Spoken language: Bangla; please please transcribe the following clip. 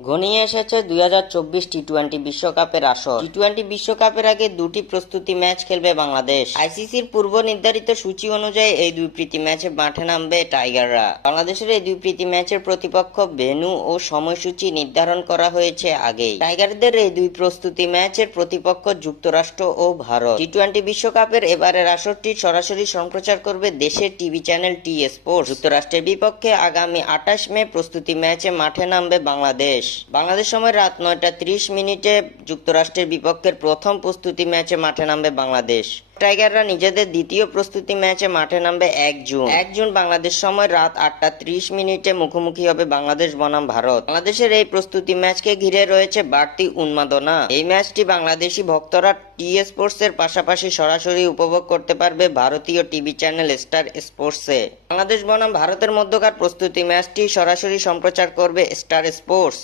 ঘনিয়ে এসেছে 2024 টি-টোয়েন্টি বিশ্বকাপের আসর। টি-টোয়েন্টি বিশ্বকাপের আগে দুটি প্রস্তুতি ম্যাচ খেলবে বাংলাদেশ। আইসিসির পূর্ব নির্ধারিত সূচি অনুযায়ী এই দুই প্রীতি ম্যাচে মাঠে নামবে টাইগাররা। বাংলাদেশের এই দুই প্রীতি ম্যাচের প্রতিপক্ষ, ভেন্যু ও সময়সূচি নির্ধারণ করা হয়েছে আগেই। টাইগারদের এই দুই প্রস্তুতি ম্যাচের প্রতিপক্ষ যুক্তরাষ্ট্র ও ভারত। টি-টোয়েন্টি বিশ্বকাপের এবারের আসরটি সরাসরি সম্প্রচার করবে দেশের টিভি চ্যানেল টি স্পোর্টস। যুক্তরাষ্ট্রের বিপক্ষে আগামী 28 মে প্রস্তুতি ম্যাচে মাঠে নামবে বাংলাদেশ। বাংলাদেশ সময় রাত 9:30 যুক্তরাষ্ট্রের বিপক্ষের প্রথম প্রস্তুতি ম্যাচে মাঠে নামবে বাংলাদেশ। টাইগাররা নিজেদের দ্বিতীয় প্রস্তুতি ম্যাচে মাঠে নামবে 1 জুন বাংলাদেশ সময় রাত 8:30 মুখোমুখি হবে বাংলাদেশ বনাম ভারত। বাংলাদেশের এই প্রস্তুতি ম্যাচকে ঘিরে রয়েছে বাড়তি উন্মাদনা। এই ম্যাচটি বাংলাদেশি ভক্তরা টি স্পোর্টস এর পাশাপাশি সরাসরি উপভোগ করতে পারবে ভারতীয় টিভি চ্যানেল স্টার স্পোর্টসে। বাংলাদেশ বনাম ভারতের মধ্যকার প্রস্তুতি ম্যাচটি সরাসরি সম্প্রচার করবে স্টার স্পোর্টস।